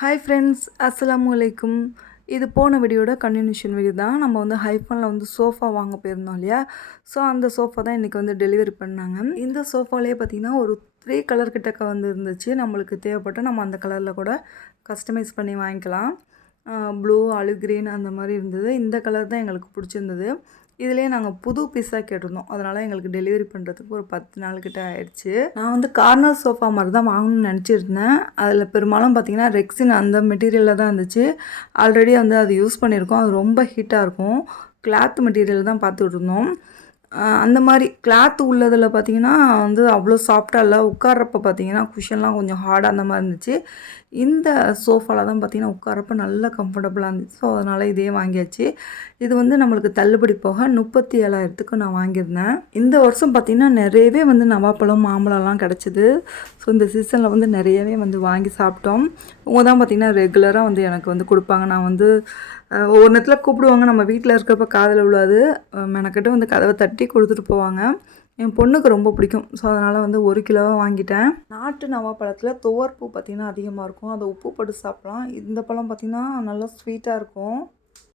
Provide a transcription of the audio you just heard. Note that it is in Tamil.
ஹாய் ஃப்ரெண்ட்ஸ் அஸ்ஸலாமு அலைக்கும் இது போன வீடியோட கண்டினியூஷன் வீடியோ தான். நம்ம வந்து ஹைஃபனில் வந்து சோஃபா வாங்க போயிருந்தோம் இல்லையா? ஸோ அந்த சோஃபா தான் இன்றைக்கி வந்து டெலிவரி பண்ணாங்க. இந்த சோஃபாலே பார்த்திங்கன்னா ஒரு த்ரீ கலர் கிட்டக்க வந்து இருந்துச்சு. நம்மளுக்கு தேவைப்பட்டு நம்ம அந்த கலரில் கூட கஸ்டமைஸ் பண்ணி வாங்கிக்கலாம். ப்ளூ அலிவ் க்ரீன் அந்த மாதிரி இருந்தது. இந்த கலர் தான் எங்களுக்கு பிடிச்சிருந்தது. இதுலேயே நாங்கள் புது பீஸாக கேட்டிருந்தோம். அதனால் எங்களுக்கு டெலிவரி பண்ணுறதுக்கு ஒரு பத்து நாள் கிட்ட ஆயிடுச்சு. நான் வந்து கார்னர் சோஃபா மாதிரி தான் வாங்கணும்னு நினச்சிருந்தேன். அதில் பெரும்பாலும் பார்த்தீங்கன்னா ரெக்ஸின் அந்த மெட்டீரியலில் தான் இருந்துச்சு. ஆல்ரெடி வந்து அது யூஸ் பண்ணியிருக்கோம். அது ரொம்ப ஹீட்டாக இருக்கும். கிளாத் மெட்டீரியல் தான் பார்த்துட்டு இருந்தோம். அந்த மாதிரி கிளாத் உள்ளதில் பார்த்தீங்கன்னா வந்து அவ்வளோ சாஃப்டாக இல்லை. உட்காரப்ப பார்த்தீங்கன்னா குஷன்லாம் கொஞ்சம் ஹார்டாக அந்த மாதிரி இருந்துச்சு. இந்த சோஃபாவில் தான் பார்த்தீங்கன்னா உட்காரப்ப நல்லா கம்ஃபர்டபுளாக இருந்துச்சு. ஸோ அதனால் இதே வாங்கியாச்சு. இது வந்து நம்மளுக்கு தள்ளுபடி போக முப்பத்தி ஏழாயிரத்துக்கு நான் வாங்கியிருந்தேன். இந்த வருஷம் பார்த்திங்கன்னா நிறையவே வந்து நவாப்பழம் மாம்பழம்லாம் கிடச்சிது. ஸோ இந்த சீசனில் வந்து நிறையவே வந்து வாங்கி சாப்பிட்டோம். அவங்க தான் பார்த்திங்கன்னா ரெகுலராக வந்து எனக்கு வந்து கொடுப்பாங்க. நான் வந்து ஒரு நேரத்தில் கூப்பிடுவாங்க. நம்ம வீட்டில் இருக்கிறப்ப காதில் விழாது. அஹ், மெனக்கெட்டு வந்து கதவை தட்டி கொடுத்துட்டு போவாங்க. என் பொண்ணுக்கு ரொம்ப பிடிக்கும். ஸோ அதனால் வந்து ஒரு கிலோவாக வாங்கிட்டேன். நாட்டு நவாப்பழத்தில் துவர்ப்பு பார்த்திங்கன்னா அதிகமாக இருக்கும். அதை உப்பு போட்டு சாப்பிட்லாம். இந்த பழம் பார்த்திங்கன்னா நல்லா ஸ்வீட்டாக இருக்கும்.